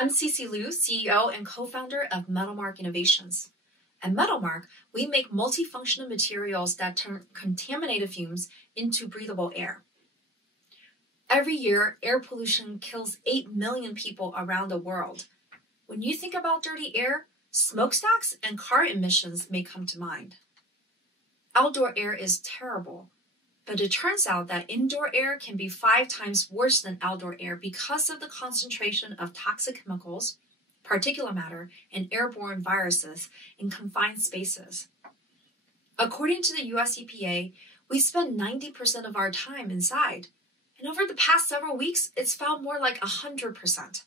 I'm Sissi Liu, CEO and co-founder of Metalmark Innovations. At Metalmark, we make multifunctional materials that turn contaminated fumes into breathable air. Every year, air pollution kills 8 million people around the world. When you think about dirty air, smokestacks and car emissions may come to mind. Outdoor air is terrible, but it turns out that indoor air can be 5 times worse than outdoor air because of the concentration of toxic chemicals, particulate matter, and airborne viruses in confined spaces. According to the US EPA, we spend 90% of our time inside, and over the past several weeks, it's found more like 100%.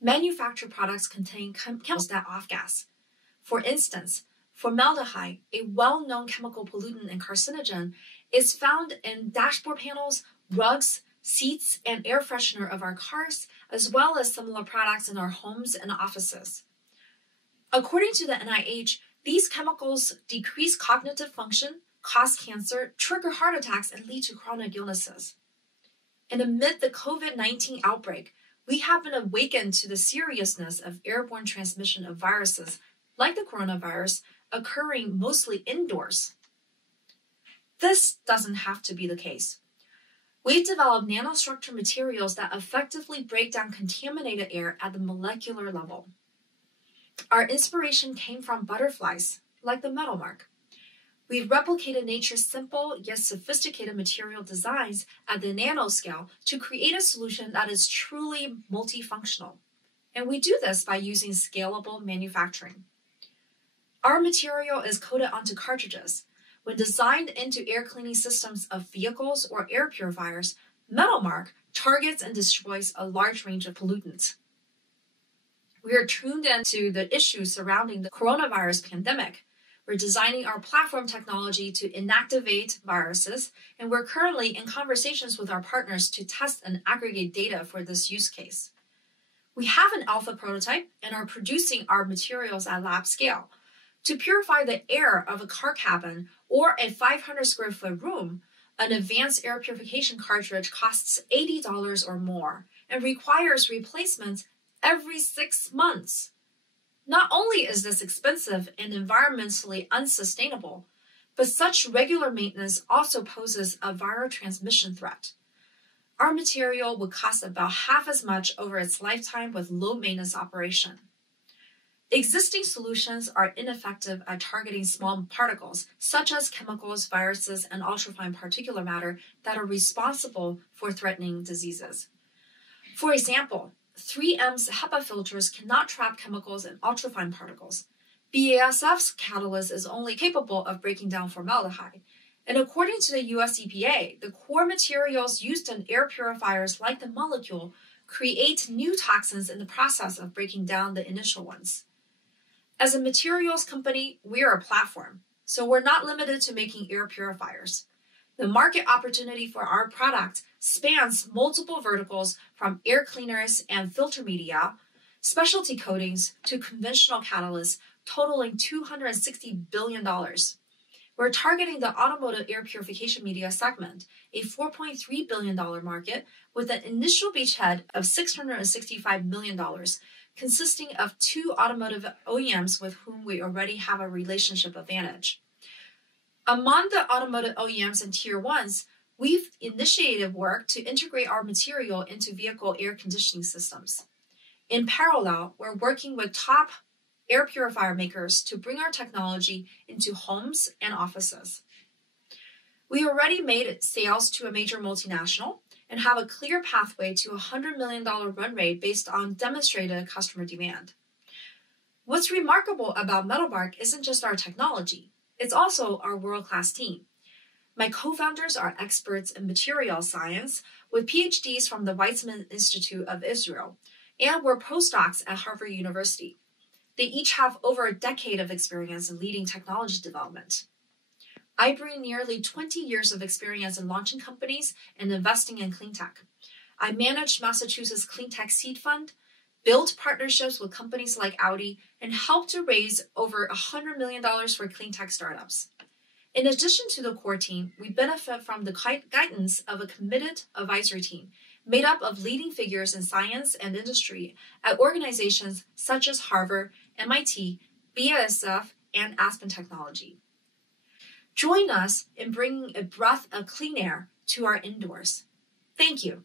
Manufactured products contain chemicals that off-gas. For instance, formaldehyde, a well-known chemical pollutant and carcinogen, is found in dashboard panels, rugs, seats, and air freshener of our cars, as well as similar products in our homes and offices. According to the NIH, these chemicals decrease cognitive function, cause cancer, trigger heart attacks, and lead to chronic illnesses. And amid the COVID-19 outbreak, we have been awakened to the seriousness of airborne transmission of viruses, like the coronavirus, occurring mostly indoors. This doesn't have to be the case. We've developed nanostructured materials that effectively break down contaminated air at the molecular level. Our inspiration came from butterflies, like the Metalmark. We've replicated nature's simple yet sophisticated material designs at the nanoscale to create a solution that is truly multifunctional. And we do this by using scalable manufacturing. Our material is coated onto cartridges. When designed into air cleaning systems of vehicles or air purifiers, Metalmark targets and destroys a large range of pollutants. We are tuned into the issues surrounding the coronavirus pandemic. We're designing our platform technology to inactivate viruses, and we're currently in conversations with our partners to test and aggregate data for this use case. We have an alpha prototype and are producing our materials at lab scale. To purify the air of a car cabin or a 500 square foot room, an advanced air purification cartridge costs $80 or more and requires replacement every 6 months. Not only is this expensive and environmentally unsustainable, but such regular maintenance also poses a viral transmission threat. Our material would cost about half as much over its lifetime with low maintenance operation. Existing solutions are ineffective at targeting small particles, such as chemicals, viruses, and ultrafine particulate matter that are responsible for threatening diseases. For example, 3M's HEPA filters cannot trap chemicals and ultrafine particles. BASF's catalyst is only capable of breaking down formaldehyde. And according to the US EPA, the core materials used in air purifiers like the molecule create new toxins in the process of breaking down the initial ones. As a materials company, we are a platform, so we're not limited to making air purifiers. The market opportunity for our product spans multiple verticals from air cleaners and filter media, specialty coatings, to conventional catalysts, totaling $260 billion. We're targeting the automotive air purification media segment, a $4.3 billion market with an initial beachhead of $665 million, consisting of 2 automotive OEMs with whom we already have a relationship advantage. Among the automotive OEMs and Tier 1s, we've initiated work to integrate our material into vehicle air conditioning systems. In parallel, we're working with top air purifier makers to bring our technology into homes and offices. We already made sales to a major multinational and have a clear pathway to a $100 million run rate based on demonstrated customer demand. What's remarkable about Metalmark isn't just our technology, it's also our world-class team. My co-founders are experts in material science with PhDs from the Weizmann Institute of Israel, and were postdocs at Harvard University. They each have over a decade of experience in leading technology development. I bring nearly 20 years of experience in launching companies and investing in clean tech. I managed Massachusetts Clean Tech Seed Fund, built partnerships with companies like Audi, and helped to raise over $100 million for clean tech startups. In addition to the core team, we benefit from the guidance of a committed advisory team, made up of leading figures in science and industry at organizations such as Harvard, MIT, BASF, and Aspen Technology. Join us in bringing a breath of clean air to our indoors. Thank you.